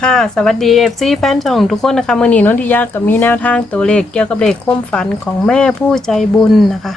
ค่ะ สวัสดีเอฟซีแฟนช่องทุกคนนะคะมือนีนนทิยากับมีแนวทางตัวเลขเกี่ยวกับเลขความฝันของแม่ผู้ใจบุญนะคะ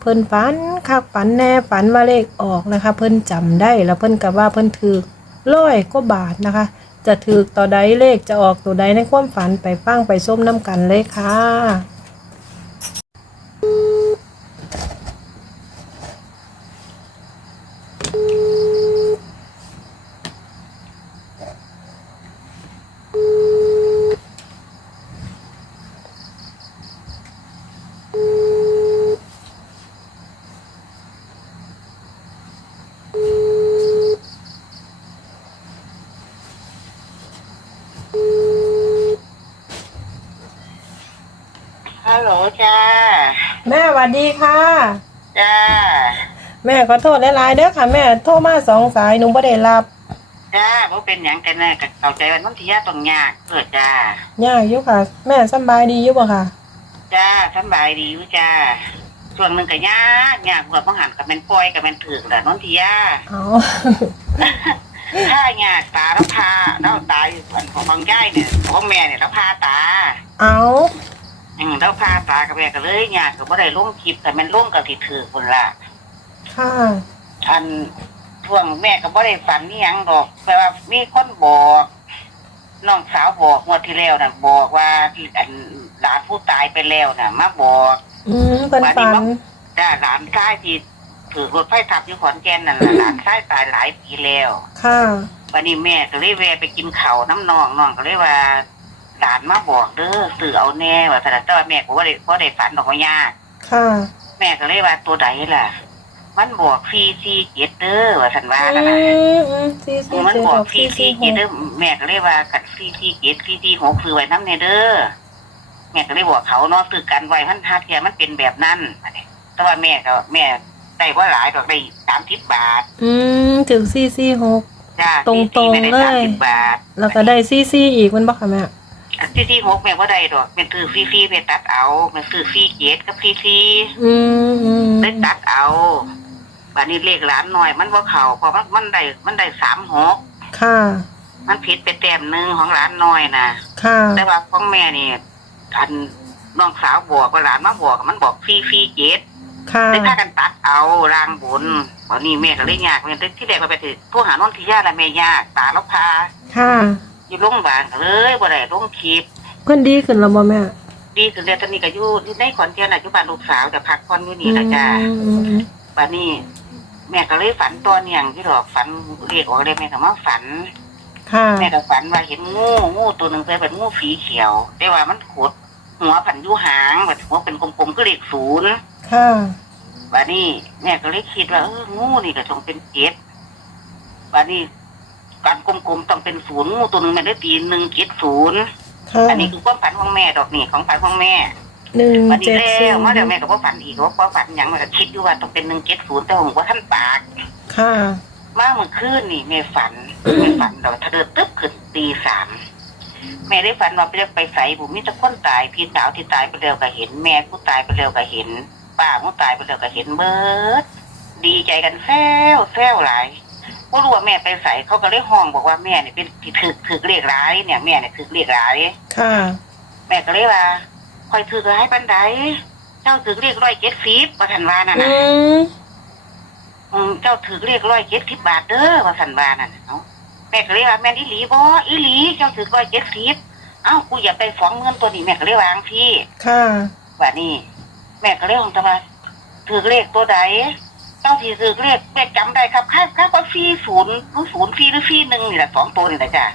เพิ่นฝันค่ะฝันแน่ฝันว่าเลขออกนะคะ เพิ่นจำได้แล้วเพิ่นกับว่าเพิ่นถือร้อยก็บาทนะคะ จะถือต่อใดเลขจะออกตัวใดในความฝันไปฟังไปส้มน้ำกันเลยค่ะ ฮัลโหลจ้า แม่สวัสดีค่ะ จ้า แม่ขอโทษหลายๆเด้อค่ะ แม่โทรมาสองสายหนูไม่ได้รับจ้าบ่เป็นหยังกันแน่ก็เข้าใจว่าน้องที่ยาต้องยากเปิดจ้ายากอยู่ค่ะ แม่สำบายดีอยู่บ่ค่ะ จ้าสำบายดีอยู่จ้าช่วงหนึงก็ยากยากกว่าบ่หันกับแม่นปล่อยกับแม่นถึกแหละน้องที่ยาเอาถ้ายากตาแล้วพาแล้วตาอยู่ส่วนของบางย่ายเนี่ยของแม่เนี่ยแล้วพาตา เอา อืมแล้วพาตากับแม่ก็เลยยากก็บ่ได้ลงคลิปแต่แม่นลงก็สิถือพุ่นล่ะค่ะ อันช่วงแม่ก็บ่ได้ฝันนี่ยังดอก แต่ว่ามีคนบอกน้องสาวบอกงวดที่แล้วน่ะ บอกว่าอันหลานผู้ตายไปแล้วน่ะ มาบอกอืมเพิ่นฝันจ้าหลานชายที่ถือรถไฟทับอยู่ขอนแก่นนั่นล่ะหลานชายตายหลายปีแล้วค่ะวันนี้แม่ก็เลยแวะไปกินข้าวน้ำน้องน้องก็เลยว่า หลานมาบอกเด้อสื่อเอาแน่ว่าแต่แต่ว่าแม่ก็บ่ได้บ่ได้ฝันดอกว่ายากค่ะ แม่ก็เลยว่าตัวใดล่ะ มันบอกฟรีซีเจ็ดเด้อว่าสันว่าอืแล้วนะมอืมสี่สี่มันเจ็ดบอกหกฟรีสี่ซีสี่หเจ็ดกเด้อแม่ก็เลยว่ากัดฟรีซีเจ็ดฟรีซีหกซื้อไว้น้ำเนเด้อแม่ก็เลยบอกเขาเนาะซื้อกันไว้มันฮาเทียมันเป็นแบบนั้นแต่ว่าแม่ก็แม่ได้ว่าหลายดอกได้สามสิบบาทอืมถึงสี่สี่หก จ้าตรงๆแม่ได้เลยสามสิบบาท แล้วก็ได้สี่สี่อีกมันบ่ค่ะแม่ ซีซีหกแม่ว่าได้ดอกเป็นซื้อฟรีซีไปตัดเอาเป็นซื้อฟรีเจ็ดกับฟรีซีอืมอืมได้ตัดเอาบัดนี้เลขหลานหน่อย มันว่าเขาเพราะมันมันได้มันได้สามหกค่ะ มันผิดไปแต้มหนึ่งของหลานน้อยนะค่ะ แต่ว่าของแม่นี่อันน้องสาวบอกว่าหลานมาบอกมันบอกฟรีฟรีเจ็ดค่ะได้พากันตัดเอารางบนวันนี้แม่ก็เลยยากแม่ที่แรกไปไปถึงผู้หานนทิยาและแม่ยากตาแล้วพาค่ะ อยู่โรงพยาบาลก็เลยบ่ได้ลงคลิปเพิ่นดีขึ้นแล้วบ่แม่ดีขึ้นแล้วตอนนี้ก็อยู่อยู่ในขอนแก่นน่ะอยู่บ้านลูกสาวจะพักผ่อนอยู่นี่แหละจ้าอืมอืมบัดนี้ แม่ก็เลยฝันตัวเนียงที่ดอกฝันเรียกออกเลยแม่ก็มาฝัน ค่ะแม่ก็ฝันว่าเห็นงูงูตัวหนึ่งเคยเป็นงูสีเขียว แต่ว่ามันขด หัวผันอยูหางแบบหัวเป็นกลมๆก็เลขศูนย์ค่ะบัดนี้แม่ก็เลยคิดว่าเอองูนี่ก็ต้องเป็นเจ็ดบัดนี้ การกลมๆต้องเป็นศูนย์งูตัวหนึ่งมันได้ตีหนึ่งเจ็ดศูนย์ค่ะอันนี้คือความฝันของแม่ดอกนี่ของฝันของแม่หนึ่งบัดนี้เจ็ดแล้ศูวนมาเดี๋ยวย์แม่ก็บ่ฝันอีกว่าความฝันหยังมันก็คิดอยู่ว่าต้องเป็นหนึ่งเจ็ดศูนย์แต่ผมว่าท่านปาก ค่ะ มาเมื่อคืนนี่แม่ฝัน แม่ฝันเราถ้าเดินตึ๊บขึ้นตีสามแม่ได้ฝันว่าไปเรียกไปใส่บุมีแต่คนตายพี่สาวที่ตายไปแล้วก็เห็น แม่ผู้ตายไปแล้วก็เห็นป้าผู้ตายไปแล้วก็เห็นเบิด ดีใจกันแซวแซวหลาย ก็รู้ว่าแม่ไปใส่เขาก็เลยห้องบอกว่าแม่เนี่ยเป็นที่ถือถือเรียกร้ายเนี่ยแม่เนี่ยถือเรียกร้ายค่ะ แม่ก็เลยว่าคอยถือร้ายปันใดเจ้าถือเรียกร้อยเจ็ดสิบว่าทันว่านั่นอืน่ะมอืมเจ้าถือเรียกร้อยเจ็ดสิบบาทเด้อว่าสันวานั่นเนาะแม่ก็เลยว่าแม่นอีหลีบ่อีหลีเจ้าถือร้อยเจ็ดสิบเอ้ากูอยากได้สองเงินตัวนี้แม่ก็เลยวางพี่ค่ะว่านี่แม่ก็เลยของตะว่าถือเลขตัวใด เจ้าที่ถือเลขแม่จำได้ครับค่าค่าก็ฟรีศูนย์หรือศูนย์ฟรีหรือฟรีหนึ่งนี่แหละสองตัวนี่แหละจ้ะ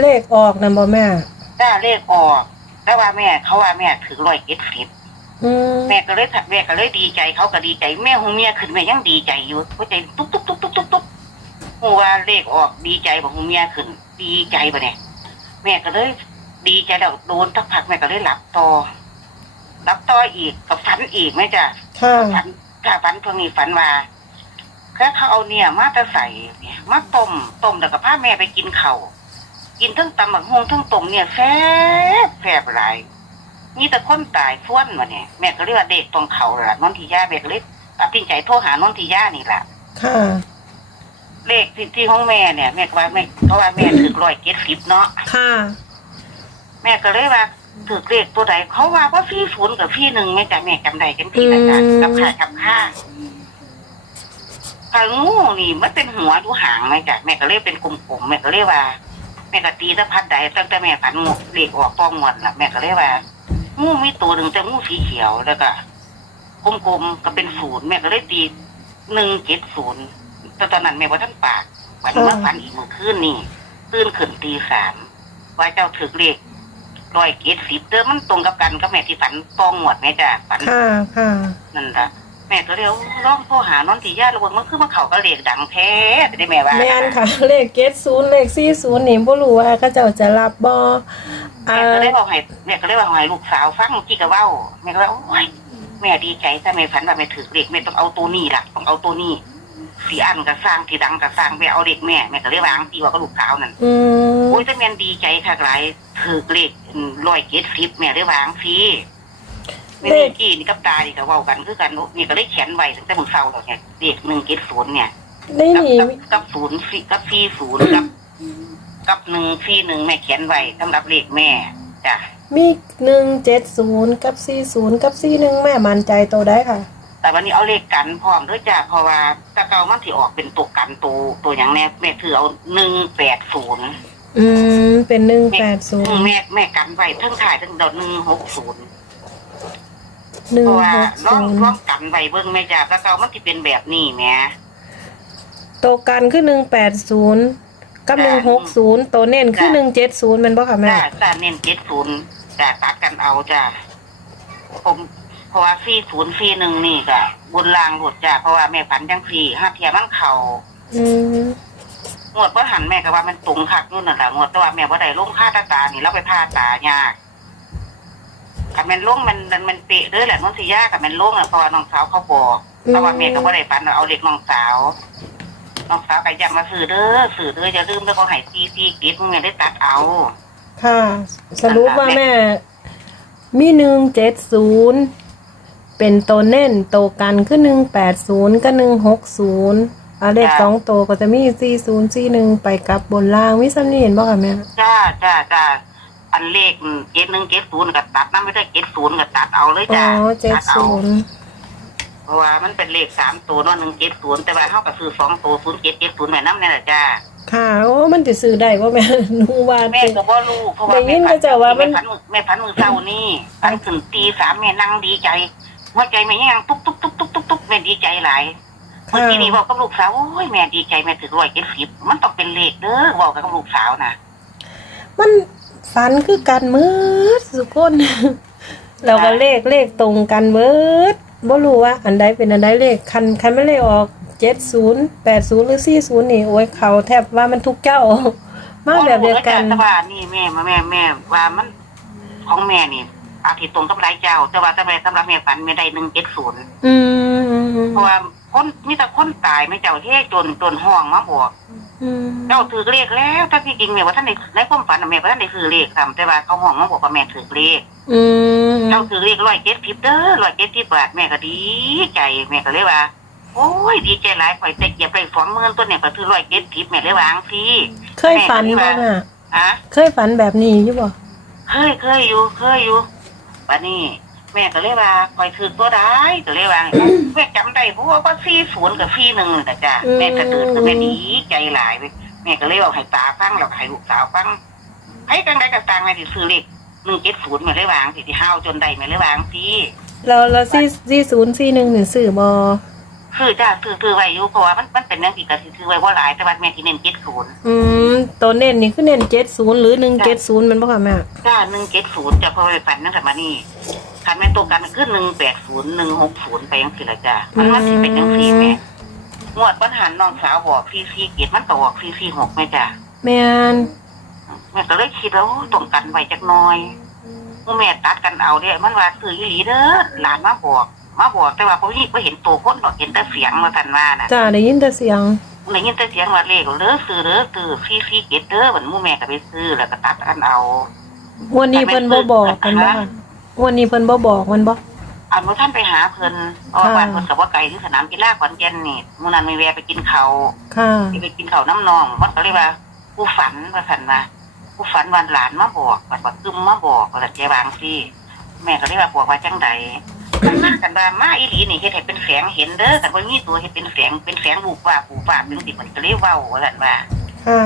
เลขออกนั่นบ่แม่ จ้าเลขออกแต่ว่าแม่เขาว่าแม่ถือร้อยเจ็ดสิบอืมแม่ก็เลยแม่ก็เลยดีใจเขาก็ดีใจแม่หูเมียขึ้นแม่ยังดีใจอยู่หัวใจตุ๊บตุ๊บตุ๊บตุ๊บตุ๊บตุ๊บหัวาเลขออกดีใจบอกหูเมียขึ้น ดีใจปะเนี่ยแม่ก็เลย ดีใจแล้วโดนสักพักแม่ก็เลยหลับต่อหลับต่ออีกกับฝันอีกไหมจ้ะ ค่ะ ฝันถ้าฝันเพิ่งนี้ฝันว่า แค่เขาเอาเนี่ยมาแตะใส่เนี่ยมาต้มต้มแล้วก็พาแม่ไปกินเขา่าวกินทั้งตำบักฮวงทั้งต้มเนี่ยแซ่บแซ่บหลายนี่แต่คนตายฟ้วนมาเนี่ยแม่ก็เรียกว่าเด็กตรงเขาล่ะนนทิยาแม่ก็เลยตัดสินใจโทรหานนทิยานี่แหละค่ะเลขที่ที่ของแม่เนี่ยแม่ก็ว่าแม่เพราะว่าแม่ถือร้อยเจ็ดสิบเนาะค่ะ แม่ก็เลยว่าถือเลขตัวใดเขาว่าว่าพี่ศูนย์กับพี่หนึ่งแม่จ้ะแม่จำได้กันพี่นะจ๊ะอืมกับค่ากับค่า ถ้างูนี่มันเป็นหัวดูหางแม่จ้ะแม่ก็เลยเป็นกลมๆแม่ก็เลยว่า แม่ก็ตีตะพัดใดตั้งแต่แม่ฝันงูเลขออกป้องหมดละแม่ก็เลยว่างูมีตัวหนึ่งแต่งูสีเขียวแล้วก็กลมๆก็เป็นศูนย์แม่ก็เลยตีหนึ่งเจ็ดศูนย์แต่ตอนนั้นแม่ว่าท่านปากฝันว่าฝันอีกเมื่อคืนนี่ตื่นขึ้นตีสามว่าเจ้าถือเลขร้อยเจ็ดสิบเด้อมันตรงกับกันกับแม่ที่ฝันป้องหมดแม่จ้ะฝันค่ะค่นั่นละ แม่ก็เรียกร้องโทรหานอนที่ญาติระวังมันคือมาเขาก็เลขดังแท้แต่ได้แม่ว่าแม่นค่ะ เลขเกตศูนย์เลขสี่ศูนย์นี่บ่รู้ว่าเขาเจ้าจะรับบ่แม่อ่าก็เลยบอกให้แม่ก็เลยบอกให้ลูกสาวฟังกี่กะเว้าแม่ก็ว่าโอ้ยแม่ดีใจถ้าแม่ฝันว่าแม่ถือเลขแม่ต้องเอาตัวนี้ล่ะต้องเอาตัวนี้สีอันก็สร้างสีดังก็สร้างแม่เอาเลขแม่แม่ก็เลยวางตีว่ากับลูกสาวนั่นอืมโอ้ยแต่แม่ดีใจค่ะหลายถือเลขร้อยเจ็ดสิบแม่ได้วางซี ไม่ได้กี่นี่กับตานี่ก็เว้ากันคือกันนี่ก็เลยเขียนไว้ตั้งแต่มื้อเช้าแล้วเนี่ยเลขหนึ่งเจ็ดศูนย์เนี่ยได้กับนี่กับกับศูนย์สี่กับสี่ศูนย์กับกับหนึ่งสี่หนึ่งแม่เขียนไว้สำหรับเลขแม่จ้ะมีหนึ่งเจ็ดศูนย์กับสี่ศูนย์กับสี่หนึ่งแม่มั่นใจตัวได้ค่ะ แต่วันนี้เอาเลขกันพร้อมด้วยจ้ะเพราะว่าตะเกามันที่ออกเป็นตัวกันตัวตัวอย่างแน่แม่ถือเอาหนึ่งแปดศูนย์อืมเป็นหนึ่งแปดศูนย์แม่แม่กันไว้ทั้งถ่ายทั้งเดาหนึ่งหกศูนย์ หนึ่เพงราะว่าหกร่ศูองนย์ร่องกันไว้เบิ่งแม่จ้ะตะเกามันที่เป็นแบบนี้แหม่ตัวกันคือหนึ่งแปดศูนย์กับหนึ่งหกศูนย์ตัวเน้นคือหนึ่งเจ็ดศูนย์มันบ่ค่ะแม่ จ้ะจ้ะเน้นเจ็ดศูนย์จ้ะตัดกันเอาจ้ะผมเพราะว่าสี่ศูนย์สี่หนึ่งนี่ก็บนรางหลุดจ้ะเพราะว่าแม่ฝันจังสี่ห้าเทียมันเข่าอืมงวดว่าหันแม่ก็ว่ามันตรงคักนู่นน่ะล่ะงวดแต่ว่าแม่ว่าได้ลงค่าตาตานี่เราไปผ่าตายาก คันแม่นลงมันมันมันเปะเด้อแหละมันสิยากคันแม่นลงอะเพราะว่าน้องสาวเขาบอกแต่ว่าแม่ก็บ่ได้ฝันว่าเอาเด็กน้องสาวน้องสาวก็ย้ำมาซื้อเด้อซื้อเด้ออย่าลืมเด้อเขาให้ซีซีกิฟต์มึงเนี่ยได้ตัดเอาค่ะ สรุปว่าแม่ มีหนึ่งเจ็ดศูนย์เป็นตัวเน้นตัวกันคือหนึ่งแปดศูนย์กับหนึ่งหกศูนย์อาเลขสองตัวก็จะมีสี่ศูนย์สี่หนึ่งไปกับบนล่างวิสันนี่เห็นบ่ค่ะแม่จ้าจ้าจ้า อันเลขเจ็ดหนึ่งเจ็ดศูนย์ก็ตัดน้ำไม่ได้เจ็ดศูนย์ก็ตัดเอาเลยอ๋อจ้าเจ็ดตัดเอาศูนย์เพราะว่ามันเป็นเลขสามตัวเนาะหนึ่งเจ็ดศูนย์แต่ว่าเขาก็ซื้อสองตัวศูนย์เจ็ดเจ็ดศูนย์ไว้น้ำเนี่ยแหละจ้าค่ะโอ้มันจะซื้อได้ว่าแม่หนูว่าแม่จะก็บ่รู้เพราะว่าได้ยิแม่นฝัเขาเจ้าว่ามันแม่ฝันแม่ฝันมือเศร้านี่ฝันถึงตีสามแม่นั่งดีใจหัวใจแม่ยังตุ๊กตุ๊กตุ๊กตุ๊กตุ๊กตุ๊กแม่ดีใจหลายเมื่อค่ะกี้นี้บอกกับลูกสาวโอ้ยแม่ดีใจแม่ถึงร้อยเจ็ดสิบมันต้องเป็นเลขเด้อบอกกับลูกสาวนะมัน ฝันคือกันมืดสุกคนเราก็เลขเลขตรงกันเบิดบ่รู้ว่า อันใดเป็นอันใดเลขคันคันไม่เลขออกเจ็ดศูนย์แปดศูนย์หรือสี่ศูนย์นี่โอ้ยเขาแทบว่ามันทุกเจ้า มาแบบเดียวกันแต่ว่านี่แม่มาแม่แม่ว่ามันของแม่นี่อาทิตย์ตรงกับหลายเจ้า แต่ว่าแต่แม่สำหรับแม่ฝันไม่ได้หนึ่งเจ็ดศูนย์อืมเพราะว่าคนมีแต่คนตายไม่เจ้าเท่จนจนห้องมาบอก อืมเจ้าถือเลขแล้วถ้าที่จริงแม่ว่าท่านในในความฝันน่ะแม่ว่าท่านได้ซื้อเลขซ้ำแต่ว่าเขาห้องมาบอกว่าแม่ถือเลขอืมเจ้าถือเลขร้อยเจ็ดสิบเด้อร้อยเจ็ดสิบบาทแม่ก็ดีใจแม่ก็เลยว่า โอ้ยดีใจหลายข่อยแต่เก็บไปสองหมื่นตัวเนี่ยก็ถือร้อยเจ็ดสิบแม่เลยวาจังสิเคยฝันบ่น่ะ ฮะ เคยฝันแบบนี้อยู่บ่เคยเคยอยู่เคยอยู่วันนี้ แม่ก็เลยว่าข่อยถือตัวได้ก็เลยว่าแม่จำได้เพราะว่าก็สี่ศูนย์กับสี่หนึ่งนะจ้ะแม่จะตื่นคือแม่ดีใจหลายเว้ยแม่ก็เลยบอกให้ตาฟังแล้วก็ให้ลูกสาวฟังให้กันได้กับตังแม่ที่ซื้อเลขหนึ่งเจ็ดศูนย์แม่เลยวางสิที่ห้าวจนได้แม่เลยวางสิเราเราสี่สี่ศูนย์สี่หนึ่งนี่ซื้อบ่คือจ้าซื้อซื้อไว้อยู่เพราะว่ามันมันเป็นเรื่องที่กระซื้อไว้ว่าหลายแต่ว่าแม่ที่เน้นเจ็ดศูนย์อืมตัวเน้นนี่คือเน้นเจ็ดศูนย์หรือหนึ่งเจ็ดศูนย์มันบ่ค่ะแม่จ้าหนึ่งเจ็ดศูนย์จะพอไปฝันนั่นแต่มานี่ คันแม่นตัวกันขึ้นหนึ่งแปดศูนย์หนึ่งหกศูนย์ไปยังสิละจ้ามันมันสิเป็นยังสี่แม่งวดปัญหาน้องสาวบอกซีซีเกียรติมันก็บอกซีซีหกแม่จ้าแม่นแม่ก็เลยคิดแล้วตรงกันไว้จักหน่อยหมู่แม่ตัดกันเอาเด้อมันว่าซื้ออีหลีเด้อหลานมาบอก มาบอกแต่ว่าพวกนี้ก็เห็นตัวคนหรอกเห็นแต่เสียงมาทันว่าน่ะ จ้าได้ยินแต่เสียง ได้ยินแต่เสียงว่าเลขเด้อซื้อเด้อซื้อซีซีเกียรติเด้อเหมือนหมู่แม่ก็ไปซื้อแล้วก็ตัดกันเอา วันนี้เพิ่นบ่บอกมันบ่ค่ะ วันนี้เพิ่นบ่บอกมันบ่ อันเมื่อท่านไปหาเพิ่นเพราะว่าบ้านเพิ่นกับว่าไกลที่สนามกีฬาขอนแก่นนี่มื้อนั้นมีแวะไปกินข้าวค่ะไปกินข้าวน้ำนองมันก็เลยว่าผู้ฝันว่าสันว่าผู้ฝันวันหลานมาบอกว่าว่าซึมมาบอกว่าแกวางสิแม่ก็เลยว่าบอกว่าจังใดมันมากันว่ามาอีหลีนี่เฮ็ดให้เป็นแสงเห็นเด้อแต่ว่ามีตัวเฮ็ดเป็นแสงเป็นแสงบูบว่าบูบว่าจังสิมันก็เลยเว้าว่าซั่นว่า ค่ะ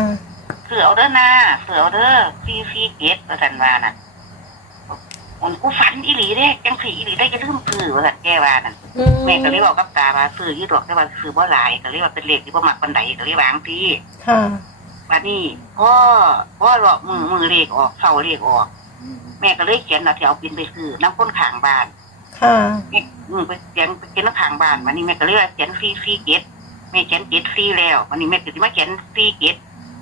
คือเอาเด้อนาเสือเอาเด้อซีซีเกตว่าซั่นว่าน่ะ มันกูฝันอีหลีเด้จังสิอีหลีได้จะลืมซื้อว่าซั่นแกว่านั่นอืแม่ก็เลยบอกกับตาว่าซื้ออยู่ดอกแต่ว่าซื้อบ่หลายก็เลยว่าเป็นเลขที่บ่มักปานใดก็เลยวางที่ค่ะวันนี้พ่อพ่อหลอกมือมือเลขออกเสาเลขออก แม่ก็เลยเขียนว่าจะเอาบินไปซื้อน้ำพ้นขางบ้านค่ะแม่อืมไปเขียนไปเขียนน้ำขางบ้านวันนี้แม่ก็เลยว่าเขียนซีซีเกตแม่เขียนเกตซีแล้ววันนี้แม่ก็จะมาเขียนซีเกต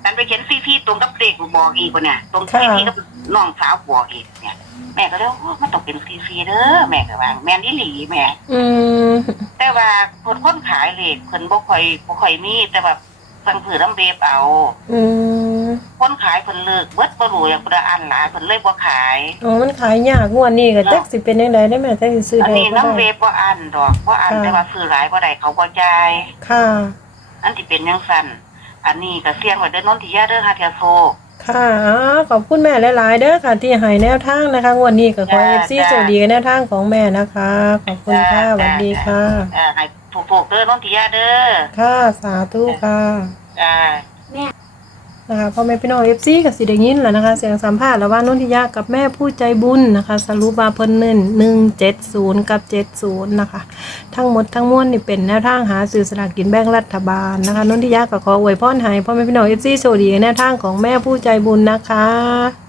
กันไปเขียนซีซีตรงกับเลขกูบอกอีกคนเนี่ยตรงซีซีกับน้องสาวบอกอีกเนี่ย แม่ก็เลยว่าโอ้มันต้องเป็นซีซีเด้อแม่ก็ว่าแม่นอีหลีแม่อืมแต่ว่าคนคนขายเลขเพิ่นบ่ค่อยบ่ค่อยมีแต่ว่าสั่งผือน้ำเบฟเอาอืมคนขายเพิ่นเลิกเบิดบ่รู้อย่างบ่ได้อ่านหลายเพิ่นเลยบ่ขายอ๋อมันขายยากงวดนี้ก็จักสิเป็นจังไดได้แม่จักสิซื้ออันได้นี้บ่น้ำเวได้ฟบ่อ่านดอกบ่อ่านค่ะแต่ว่าซื้อหลายบ่ได้เขาบ่จ่ายค่ะ อันที่เป็นจังซั่น อันนี้ก็เสี่ยงไว้เด้อนนทิยาเด้อหาเทียโซ ค่ะอ๋อขอบคุณแม่หลายๆเด้อค่ะ ที่ให้แนวทางนะคะงวดนี้ก็ขอจ้า FC จ้า โชคดีกับแนวทางของแม่นะคะ ขอบคุณค่ะสวัสดีค่ะอ่าให้ถูกๆเด้อนนทิยาเด้อค่ะสาธุค่ะจ้า นะคะพ่อแม่พี่น้องเอฟซีกับสีแดงยินแล้วนะคะ เสียงสัมภาษณ์ระหว่างนนทิยากับแม่ผู้ใจบุญนะคะ สรุปมาเพิ่นเน้นหนึ่งเจ็ดศูนย์กับเจ็ดศูนย์นะคะ ทั้งหมดทั้งมวลนี่เป็นแนวทางหาสื่อสลากกินแบ่งรัฐบาลนะคะนนทิยาก็ขออวยพรให้พ่อแม่พี่น้องเอฟซีโชคดีในแนวทางของแม่ผู้ใจบุญนะคะ